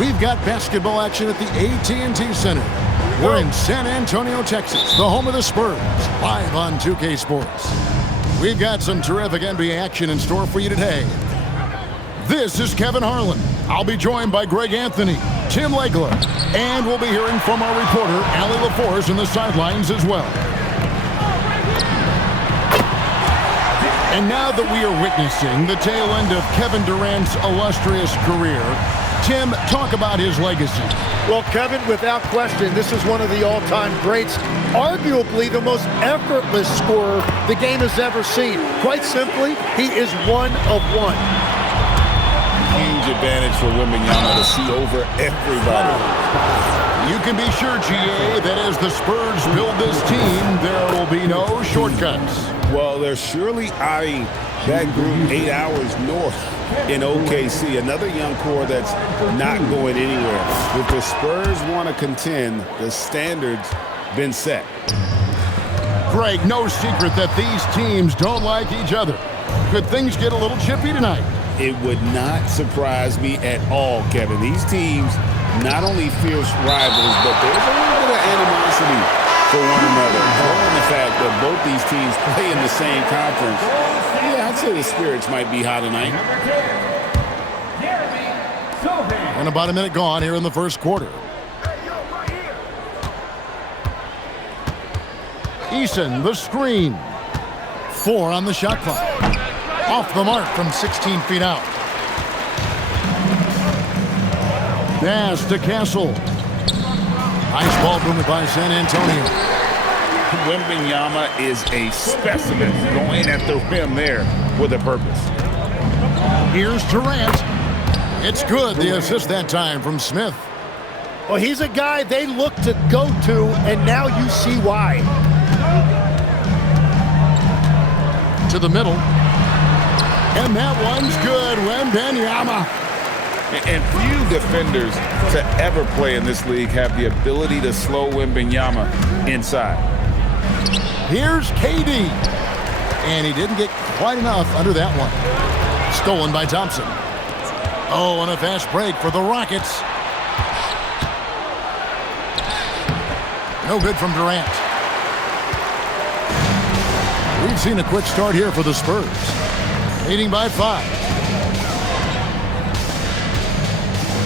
We've got basketball action at the AT&T Center. We're in San Antonio, Texas, the home of the Spurs, live on 2K Sports. We've got some terrific NBA action in store for you today. This is Kevin Harlan. I'll be joined by Greg Anthony, Tim Legler, and we'll be hearing from our reporter, Allie LaForce, in the sidelines as well. And now that we are witnessing the tail end of Kevin Durant's illustrious career, Tim, talk about his legacy. Well, Kevin, without question, this is one of the all-time greats, arguably the most effortless scorer the game has ever seen. Quite simply, he is one of one. Huge advantage for Wembanyama to see over everybody. You can be sure, GA, that as the Spurs build this team, there will be no shortcuts. Well, they're surely eyeing that group 8 hours north in OKC. Another young core that's not going anywhere. If the Spurs want to contend, the standard's been set. Greg, no secret that these teams don't like each other. Could things get a little chippy tonight? It would not surprise me at all, Kevin. These teams not only fierce rivals, but there's a little bit of animosity for one another. Knowing the fact that both these teams play in the same conference, yeah, I'd say the spirits might be high tonight. And about a minute gone here in the first quarter. Eason, the screen. 4 on the shot clock. Off the mark from 16 feet out. Pass to Castle. Nice ball movement by San Antonio. Wembanyama is a specimen going at the rim there with a purpose. Here's Durant. It's good. The assist that time from Smith. Well, he's a guy they look to go to, and now you see why. To the middle. And that one's good. Wembanyama. And few defenders to ever play in this league have the ability to slow Wembanyama inside. Here's KD. And he didn't get quite enough under that one. Stolen by Thompson. Oh, and a fast break for the Rockets. No good from Durant. We've seen a quick start here for the Spurs. Leading by 5.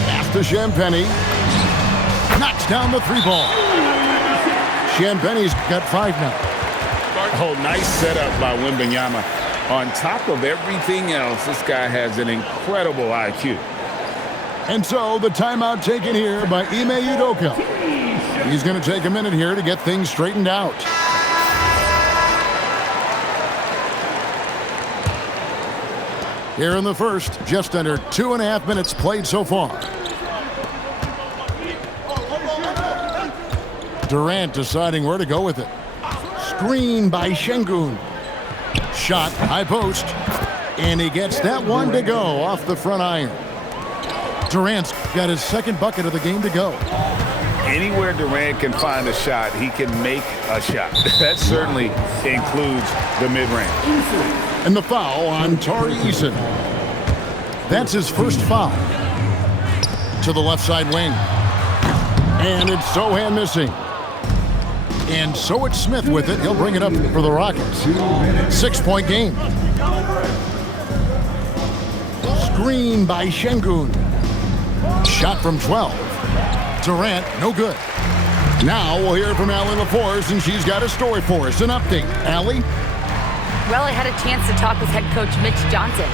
Pass to Champagnie. Knocks down the 3-ball. Champagnie's got 5 now. Oh, nice setup by Wembanyama. On top of everything else, this guy has an incredible IQ. And so the timeout taken here by Ime Udoka. He's going to take a minute here to get things straightened out. Here in the first, just under 2.5 minutes played so far. Durant deciding where to go with it. Screen by Şengün. Shot, high post. And he gets that one to go off the front iron. Durant's got his second bucket of the game to go. Anywhere Durant can find a shot, he can make a shot. That certainly includes the mid-range. And the foul on Tari Eason. That's his first foul. To the left side wing. And it's Sohan missing. And so it's Smith with it. He'll bring it up for the Rockets. 6-point game. Screen by Şengün. Shot from 12. Durant, no good. Now we'll hear from Allie LaForce, and she's got a story for us. An update. Allie? Well, I had a chance to talk with head coach Mitch Johnson.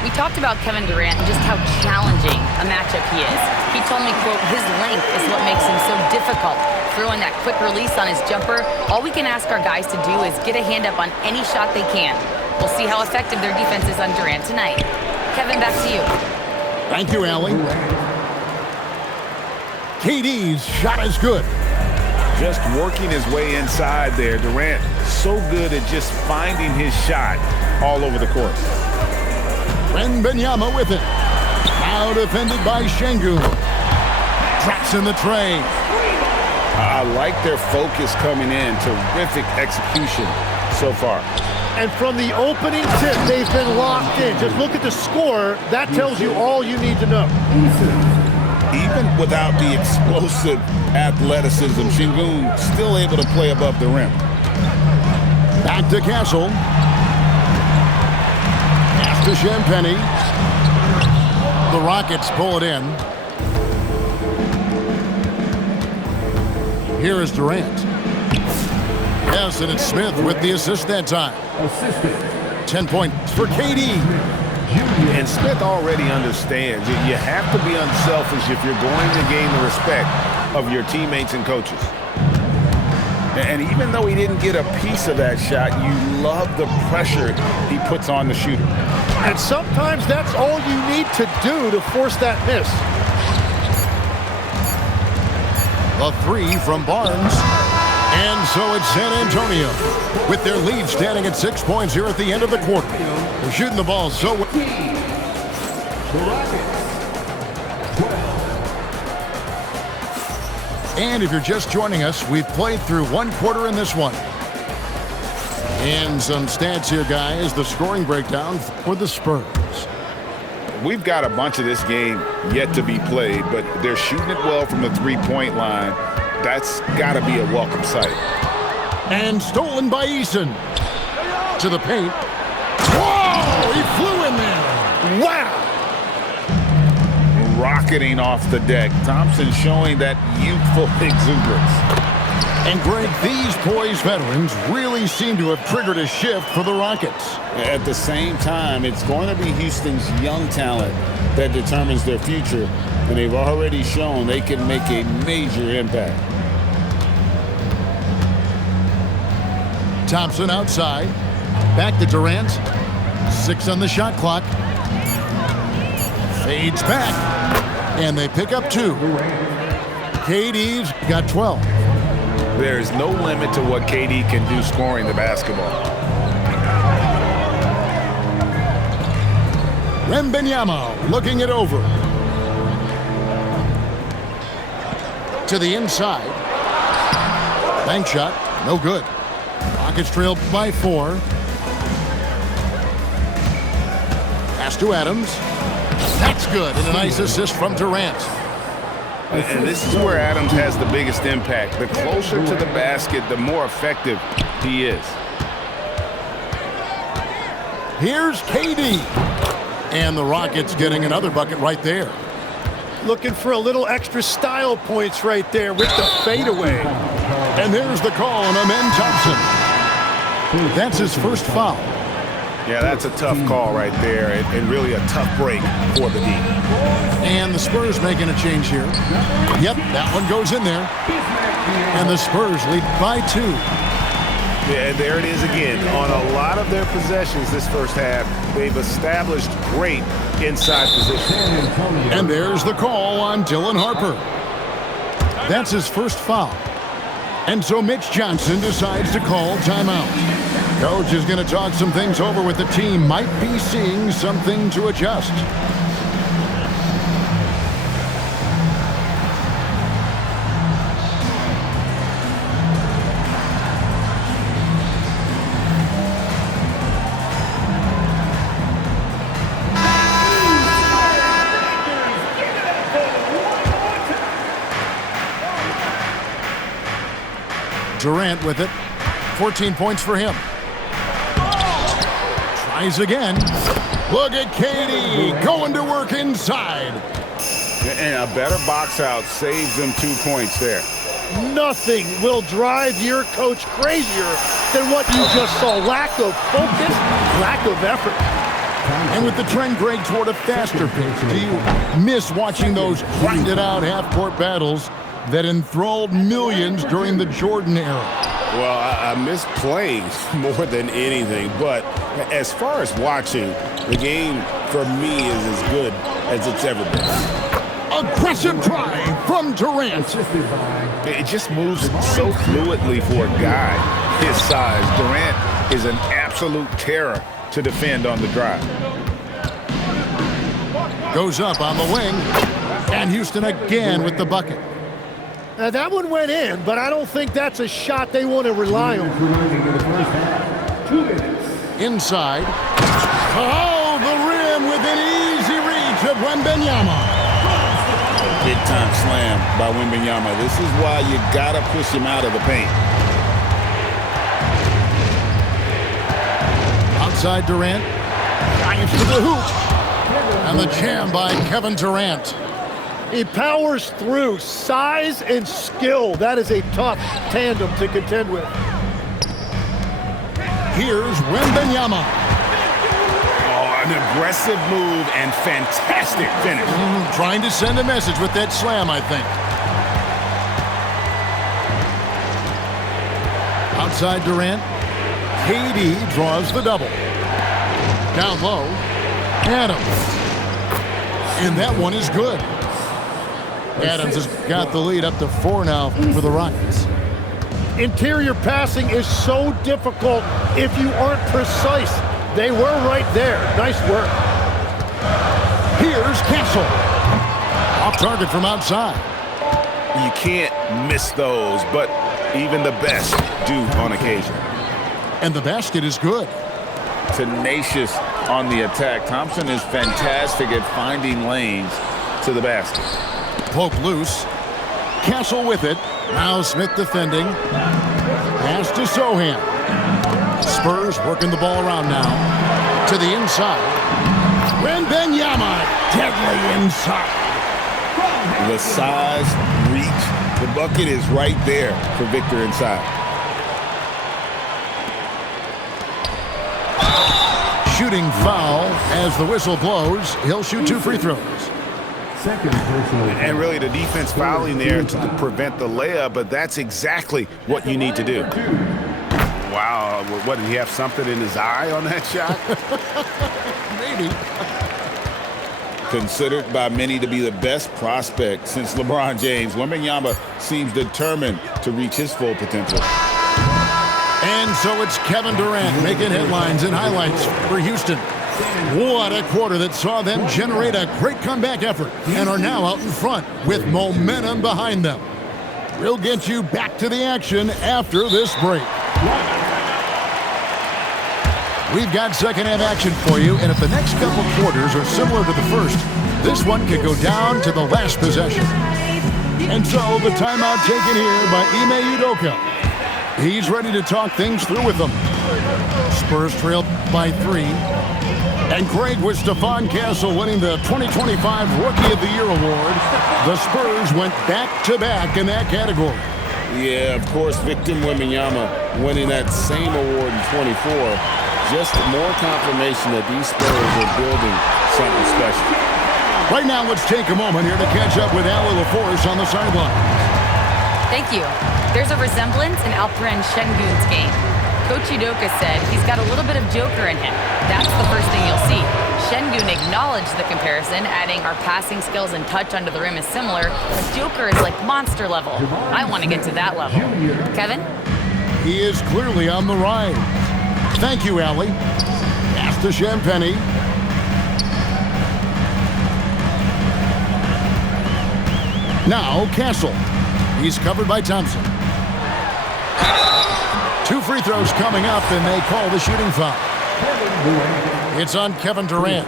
We talked about Kevin Durant and just how challenging a matchup he is. He told me, quote, his length is what makes him so difficult. Throwing that quick release on his jumper, all we can ask our guys to do is get a hand up on any shot they can. We'll see how effective their defense is on Durant tonight. Kevin, back to you. Thank you, Allie. KD's shot is good. Just working his way inside there. Durant so good at just finding his shot all over the court. Wembanyama with it. Now defended by Şengün. Drops in the tray. I like their focus coming in. Terrific execution so far. And from the opening tip, they've been locked in. Just look at the score. That tells you all you need to know. even without the explosive athleticism, Şengün still able to play above the rim. Back to Castle. Pass to Champagny. The Rockets pull it in. Here is Durant. Yes, and it's Smith with the assist that time. 10 points for KD. And Smith already understands you have to be unselfish if you're going to gain the respect of your teammates and coaches. And even though he didn't get a piece of that shot, you love the pressure he puts on the shooter. And sometimes that's all you need to do to force that miss. A three from Barnes. And so it's San Antonio with their lead standing at 6 points here at the end of the quarter. They're shooting the ball so well. And if you're just joining us, we've played through one quarter in this one. And some stats here, guys. The scoring breakdown for the Spurs. We've got a bunch of this game yet to be played, but they're shooting it well from the three-point line. That's got to be a welcome sight. And stolen by Eason. To the paint. Whoa! He flew in there. Wow! Rocketing off the deck. Thompson showing that youthful exuberance. And Greg, these poised veterans really seem to have triggered a shift for the Rockets. At the same time, it's going to be Houston's young talent that determines their future, and they've already shown they can make a major impact. Thompson outside. Back to Durant. 6 on the shot clock. Fades back. And they pick up 2. KD's got 12. There's no limit to what KD can do scoring the basketball. Wembanyama looking it over. To the inside. Bank shot. No good. Rockets trail by 4. Pass to Adams. That's good. And a nice assist from Durant. And this is where Adams has the biggest impact. The closer to the basket, the more effective he is. Here's KD. And the Rockets getting another bucket right there. Looking for a little extra style points right there with the fadeaway. And there's the call on Amen Thompson. That's his first foul. Yeah, that's a tough call right there, and really a tough break for the D. And the Spurs making a change here. Yep, that one goes in there. And the Spurs lead by 2. Yeah, and there it is again. On a lot of their possessions this first half, they've established great inside position. And there's the call on Dylan Harper. That's his first foul. And so Mitch Johnson decides to call timeout. Coach is going to talk some things over with the team. Might be seeing something to adjust. Durant with it. 14 points for him. Tries again. Look at KD going to work inside. And a better box out saves them 2 points there. Nothing will drive your coach crazier than what you just saw. Lack of focus, lack of effort. And with the trend, Greg, toward a faster pace, do you miss watching those grinded-out half-court battles that enthralled millions during the Jordan era? Well, I miss playing more than anything, but as far as watching, the game for me is as good as it's ever been. Aggressive try from Durant. It just moves so fluidly for a guy his size. Durant is an absolute terror to defend on the drive. Goes up on the wing, and Houston again with the bucket. Now that one went in, but I don't think that's a shot they want to rely on. Inside. Oh, the rim within easy reach of Wembanyama. Big-time slam by Wembanyama. This is why you got to push him out of the paint. Outside Durant. Drives to the hoop. And the jam by Kevin Durant. He powers through. Size and skill. That is a tough tandem to contend with. Here's Wembanyama. Oh, an aggressive move and fantastic finish. Trying to send a message with that slam, I think. Outside Durant. KD draws the double. Down low. Adams. And that one is good. Adams has got the lead up to 4 now for the Rockets. Interior passing is so difficult if you aren't precise. They were right there. Nice work. Here's Castle. Off target from outside. You can't miss those, but even the best do on occasion. And the basket is good. Tenacious on the attack. Thompson is fantastic at finding lanes to the basket. Poke loose. Castle with it. Now Smith defending. Pass to Sohan. Spurs working the ball around now. To the inside. Wembanyama deadly inside. The size, reach, the bucket is right there for Victor inside. Shooting foul as the whistle blows. He'll shoot 2 free throws. And really the defense fouling there to prevent the layup, but that's exactly what you need to do. Wow, what, did he have something in his eye on that shot? Maybe. Considered by many to be the best prospect since LeBron James, Wembanyama seems determined to reach his full potential. And so it's Kevin Durant making headlines and highlights for Houston. What a quarter that saw them generate a great comeback effort and are now out in front with momentum behind them. We'll get you back to the action after this break. We've got second half action for you, and if the next couple quarters are similar to the first, this one could go down to the last possession. And so the timeout taken here by Ime Udoka. He's ready to talk things through with them. Spurs trailed by 3. And Craig, with Stephon Castle winning the 2025 Rookie of the Year award, the Spurs went back-to-back in that category. Yeah, of course, Victor Wembanyama winning that same award in 24. Just more confirmation that these Spurs are building something special. Right now, let's take a moment here to catch up with Allie LaForce on the sideline. Thank you. There's a resemblance in Alperen Şengün's game. Coach Udoka said he's got a little bit of Joker in him. That's the first thing you'll see. Şengün acknowledged the comparison, adding our passing skills and touch under the rim is similar, but Joker is like monster level. I want to get to that level. Kevin? He is clearly on the rise. Thank you, Allie. Pass to Champagny. Now Castle. He's covered by Thompson. 2 free throws coming up, and they call the shooting foul. It's on Kevin Durant.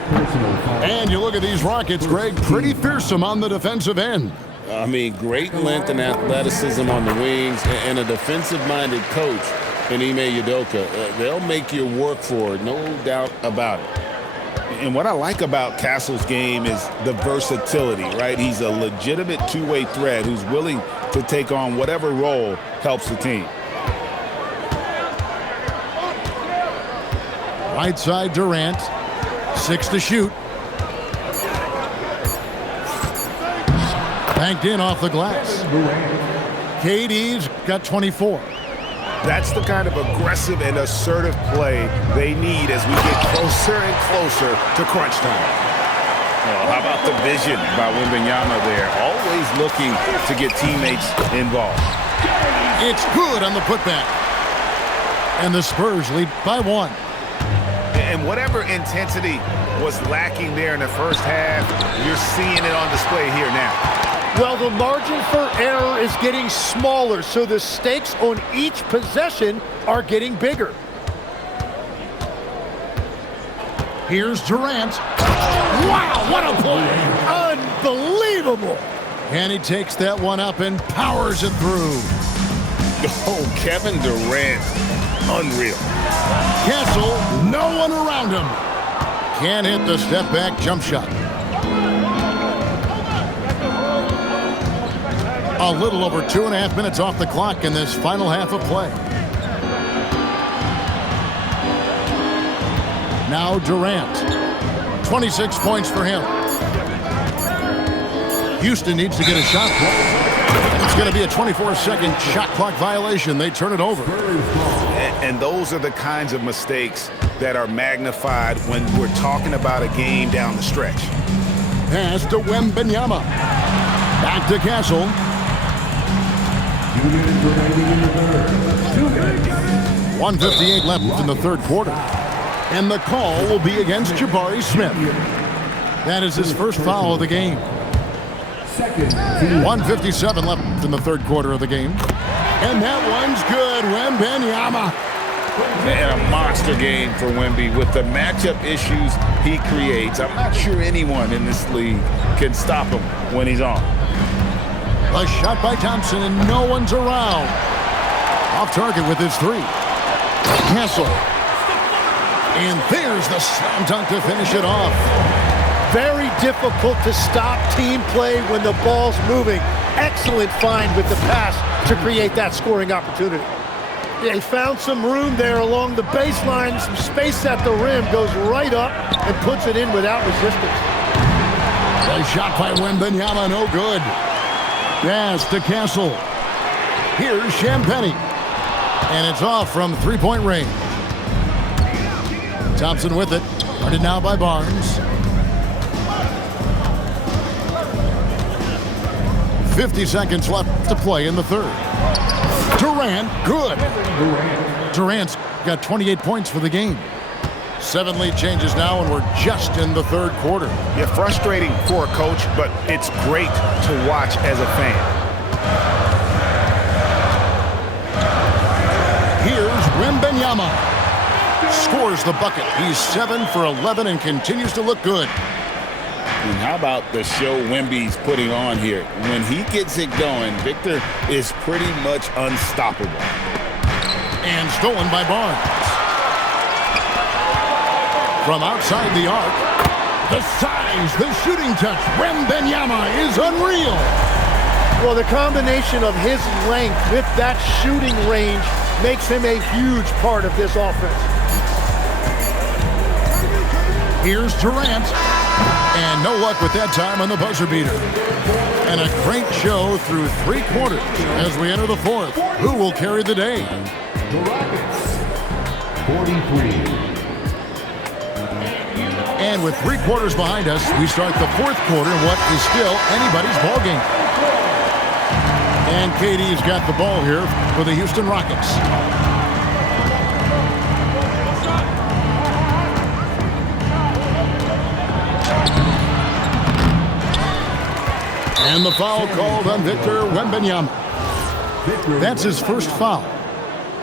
And you look at these Rockets, Greg, pretty fearsome on the defensive end. I mean, great length and athleticism on the wings, and a defensive-minded coach in Ime Udoka. They'll make you work for it, no doubt about it. And what I like about Castle's game is the versatility, right? He's a legitimate two-way threat who's willing to take on whatever role helps the team. Right side Durant. 6 to shoot. Banked in off the glass. KD's got 24. That's the kind of aggressive and assertive play they need as we get closer and closer to crunch time. Well, how about the vision by Wembanyama there? Always looking to get teammates involved. It's good on the putback. And the Spurs lead by 1. And whatever intensity was lacking there in the first half, you're seeing it on display here now. Well, the margin for error is getting smaller, so the stakes on each possession are getting bigger. Here's Durant. Wow, what a play! Unbelievable! And he takes that one up and powers it through. Oh, Kevin Durant, unreal. Castle, no one around him. Can't hit the step-back jump shot. A little over 2.5 minutes off the clock in this final half of play. Now Durant. 26 points for him. Houston needs to get a shot clock. It's going to be a 24-second shot clock violation. They turn it over. And those are the kinds of mistakes that are magnified when we're talking about a game down the stretch. Pass to Wembanyama. Back to Castle. 1:58 left in the third quarter. And the call will be against Jabari Smith. That is his first foul of the game. 1:57 left in the third quarter of the game. And that one's good. Wembanyama. And a monster game for Wemby with the matchup issues he creates. I'm not sure anyone in this league can stop him when he's on. A shot by Thompson, and no one's around. Off target with his three. Castle. And there's the slam dunk to finish it off. Very difficult to stop team play when the ball's moving. Excellent find with the pass to create that scoring opportunity. They found some room there along the baseline, some space at the rim, goes right up and puts it in without resistance. A shot by Wembanyama, no good. Pass to Castle. Here's Champagnie. And it's off from three-point range. Thompson with it. Guarded now by Barnes. 50 seconds left to play in the third. Durant, good. Durant's got 28 points for the game. 7 lead changes now, and we're just in the third quarter. Yeah, frustrating for a coach, but it's great to watch as a fan. Here's Wembanyama. Scores the bucket. He's 7 for 11 and continues to look good. And how about the show Wemby's putting on here? When he gets it going, Victor is pretty much unstoppable. And stolen by Barnes. From outside the arc, the size, the shooting touch. Wembanyama is unreal. Well, the combination of his length with that shooting range makes him a huge part of this offense. Here's Durant. And no luck with that time on the buzzer beater. And a great show through 3 quarters as we enter the fourth. Who will carry the day? The Rockets, 43. And with 3 quarters behind us, we start the fourth quarter in what is still anybody's ball game. And KD's got the ball here for the Houston Rockets. And the foul called on Victor Wembanyama. That's his first foul.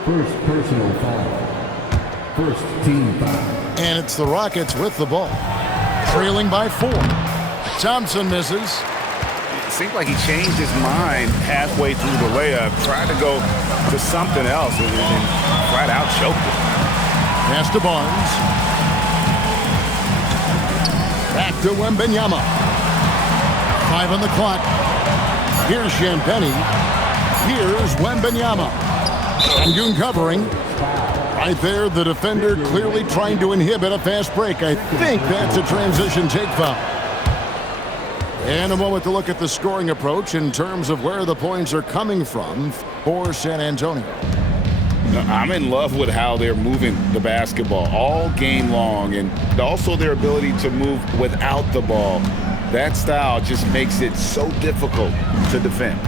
First personal foul. First team foul. And it's the Rockets with the ball. Trailing by 4. Thompson misses. It seemed like he changed his mind halfway through the layup, tried to go to something else, and flat out choked it. Pass to Barnes. Back to Wembanyama. 5 on the clock. Here's Champagnie. Here's Wembanyama. Sengun covering. Right there, the defender clearly trying to inhibit a fast break. I think that's a transition take foul. And a moment to look at the scoring approach in terms of where the points are coming from for San Antonio. I'm in love with how they're moving the basketball all game long, and also their ability to move without the ball. That style just makes it so difficult to defend.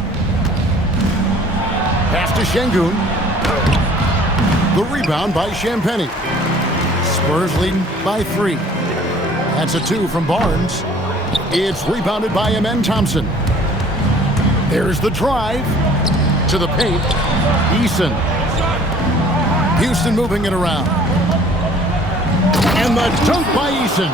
Pass to Sengun. The rebound by Champagnie. Spurs leading by 3. That's a 2 from Barnes. It's rebounded by Amen Thompson. There's the drive to the paint. Eason. Houston moving it around. And the dunk by Eason.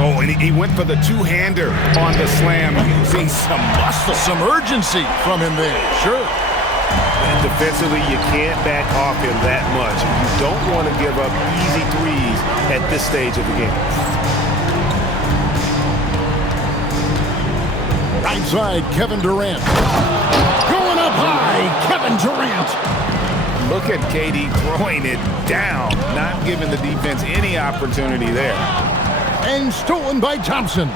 Oh, and he went for the two-hander on the slam, using some muscle. Some urgency from him there, sure. And defensively, you can't back off him that much. You don't want to give up easy threes at this stage of the game. Right side, Kevin Durant. Going up high, Kevin Durant. Look at KD throwing it down, not giving the defense any opportunity there. And stolen by Thompson.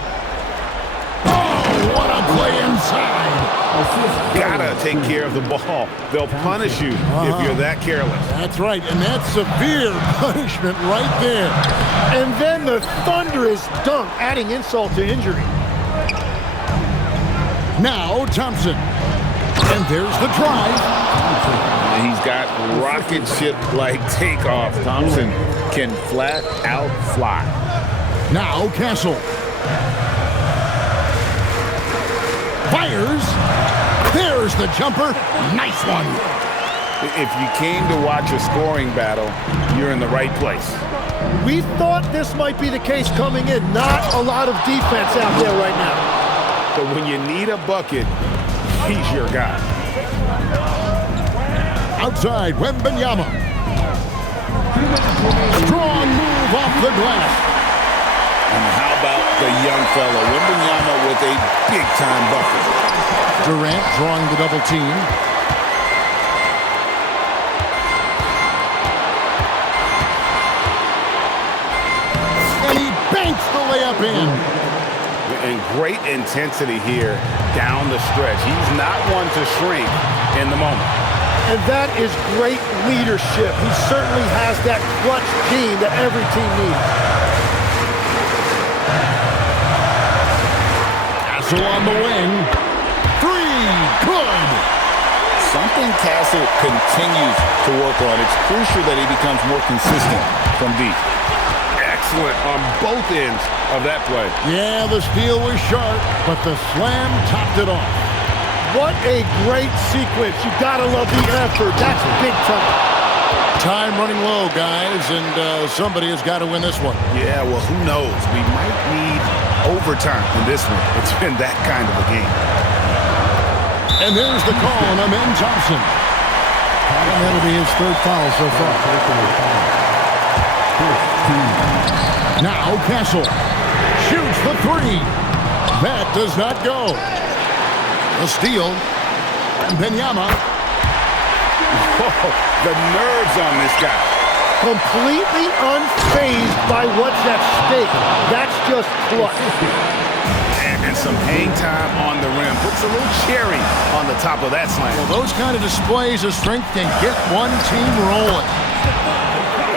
Oh, what a play inside. Gotta take care of the ball. They'll punish you if you're that careless. That's right, and that's severe punishment right there. And then the thunderous dunk, adding insult to injury. Now Thompson. And there's the drive. He's got rocket ship-like takeoff. Thompson can flat out fly. Now Castle. Fires. There's the jumper. Nice one. If you came to watch a scoring battle, you're in the right place. We thought this might be the case coming in. Not a lot of defense out there right now. But when you need a bucket, he's your guy. Outside, Wembanyama. Strong move off the glass. And how about the young fella, Wembanyama, with a big-time bucket. Durant drawing the double team. And he banks the layup in. And great intensity here down the stretch. He's not one to shrink in the moment. And that is great leadership. He certainly has that clutch gene that every team needs. Castle on the wing. Three. Good. Something Castle continues to work on. It's crucial that he becomes more consistent from deep. Excellent on both ends of that play. Yeah, the steal was sharp, but the slam topped it off. What a great sequence. You gotta love the effort. That's big time. Time running low, guys, and somebody has got to win this one. Yeah, well, who knows? We might need overtime in this one. It's been that kind of a game. And there's the call on Amen Thompson. And that'll be his third foul so far. Now Castle shoots the three. That does not go. A steal. Wembanyama. Whoa, the nerves on this guy. Completely unfazed by what's at stake. That's just clutch. And some hang time on the rim. Puts a little cherry on the top of that slam. Well, those kind of displays of strength can get one team rolling.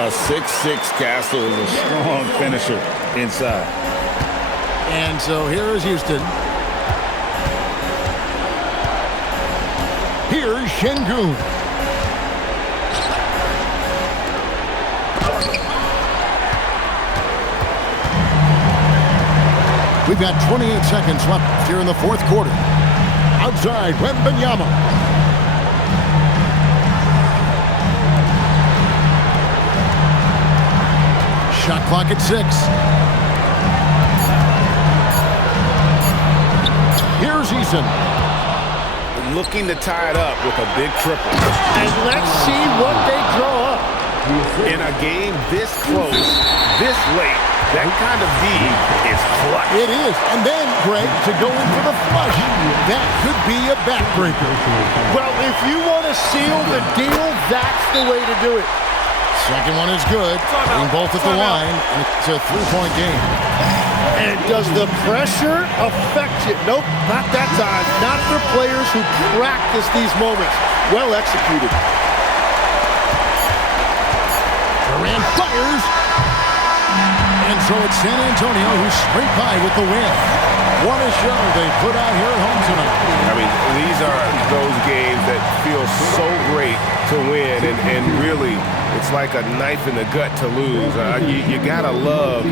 A 6'6" Castle is a strong finisher inside. And so here is Houston. Here's Şengün. We've got 28 seconds left here in the fourth quarter. Outside, Wembanyama. Shot clock at 6. Here's Eason. Looking to tie it up with a big triple. And let's see what they draw up. In a game this close, this late, that kind of D is clutch. It is. And then, Greg, to go in for the flush, that could be a backbreaker. Well, if you want to seal the deal, that's the way to do it. Second one is good. Being both at the line. It's a three-point game. And does the pressure affect you? Nope, not that time. Not for players who practice these moments. Well executed. Durant fires. And so it's San Antonio who's straight by with the win. What a show they put out here at home tonight. I mean, these are those games that feel so great to win, and really, it's like a knife in the gut to lose. You gotta love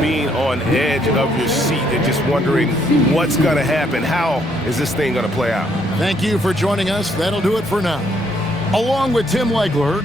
being on edge of your seat and just wondering what's gonna happen. How is this thing gonna play out? Thank you for joining us. That'll do it for now. Along with Tim Legler.